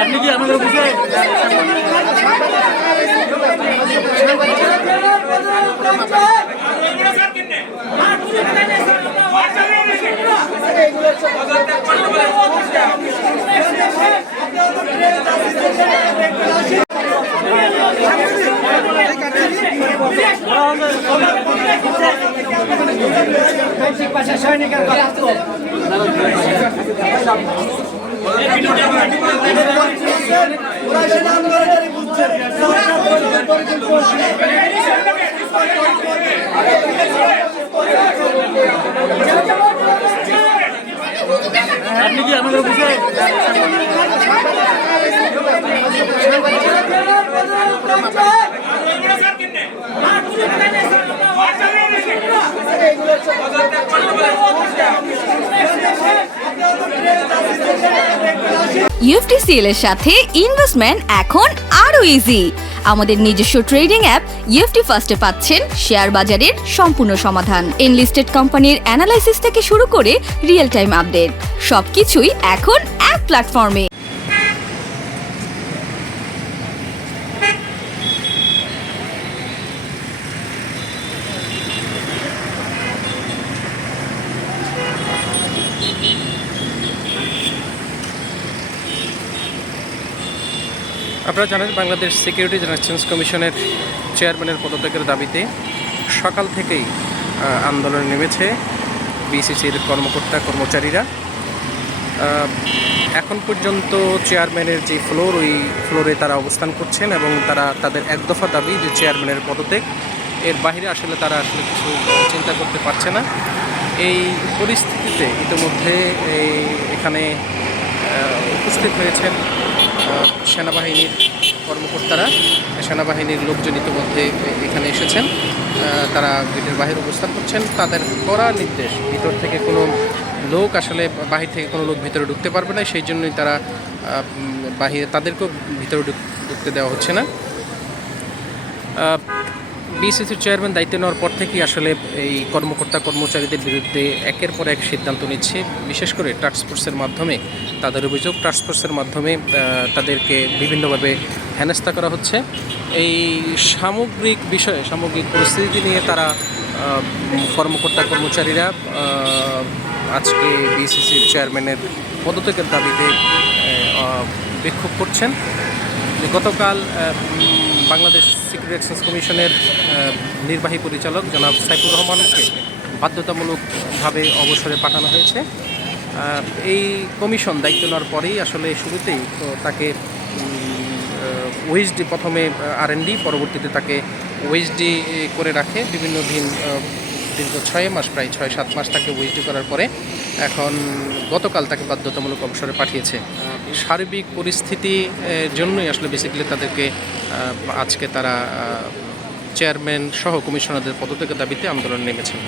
আপনি কি আমাদের অফিসে আপনি কি আমাদের অফিসে ইউএফটিসিএল এর সাথে ইনভেস্টমেন্ট এখন আরো ইজি। আমাদের নিজস্ব ট্রেডিং অ্যাপ ইউএফটি ফার্স্টে পাচ্ছেন শেয়ার বাজারের সম্পূর্ণ সমাধান, এনলিস্টেড কোম্পানির অ্যানালাইসিস থেকে শুরু করে রিয়েল টাইম আপডেট, সবকিছুই এখন এক প্ল্যাটফর্মে। আপনারা জানেন বাংলাদেশ সিকিউরিটিজ অ্যান্ড এক্সচেঞ্জ কমিশনের চেয়ারম্যানের পদত্যাগের দাবিতে সকাল থেকেই আন্দোলনে নেমেছে বিসিসির কর্মকর্তা কর্মচারীরা। এখন পর্যন্ত চেয়ারম্যানের যে ফ্লোর, ওই ফ্লোরে তারা অবস্থান করছেন এবং তারা তাদের এক দফা দাবি যে চেয়ারম্যানের পদত্যাগ, এর বাইরে আসলে তারা কিছু চিন্তা করতে পারছে না। এই পরিস্থিতিতে ইতিমধ্যে এখানে উপস্থিত হয়েছেন সেনাবাহিনীর কর্মকর্তারা, সেনাবাহিনীর লোকজন ইতিমধ্যে এখানে এসেছেন। তারা গেটের বাহিরে অবস্থান করছেন। তাদের কড়া নির্দেশ, ভিতর থেকে কোনো লোক আসলে বাহির থেকে কোনো লোক ভিতরে ঢুকতে পারবে না, সেই জন্যই তারা বাহিরে তাদেরকেও ভিতরে ঢুকতে দেওয়া হচ্ছে না। বিসিসির চেয়ারম্যান দায়িত্ব নেওয়ার পর থেকেই আসলে এই কর্মকর্তা কর্মচারীদের বিরুদ্ধে একের পর এক সিদ্ধান্ত নিচ্ছে, বিশেষ করে টাস্কফোর্সের মাধ্যমে। তাদের অভিযোগ টাস্কফোর্সের মাধ্যমে তাদেরকে বিভিন্নভাবে হেনস্থা করা হচ্ছে। এই সামগ্রিক বিষয়ে, সামগ্রিক পরিস্থিতি নিয়ে তারা কর্মকর্তা কর্মচারীরা আজকে বিসিসির চেয়ারম্যানের পদত্যাগের দাবিতে বিক্ষোভ করছেন। গতকাল বাংলাদেশ সিকিউরিটি এক্সচেঞ্জ কমিশনের নির্বাহী পরিচালক জনাব সাইফুর রহমানকে বাধ্যতামূলকভাবে অবসরে পাঠানো হয়েছে। এই কমিশন দায়িত্ব নেওয়ার পরেই আসলে শুরুতেই তো তাকে ওএসডি, প্রথমে আর&ডি, পরবর্তীতে তাকে ওএসডি করে রাখে বিভিন্ন দিন, দীর্ঘ 6 মাস, প্রায় 6-7 মাস তাকে ওএসডি করার পরে এখন গতকাল তাকে বাধ্যতামূলক অবসরে পাঠিয়েছে। সার্বিক পরিস্থিতির জন্যই আসলে বেসিক্যালি তাদেরকে আজকে তারা চেয়ারম্যান সহ কমিশনারদের পদত্যাগের দাবিতে আন্দোলনে নেমেছেন।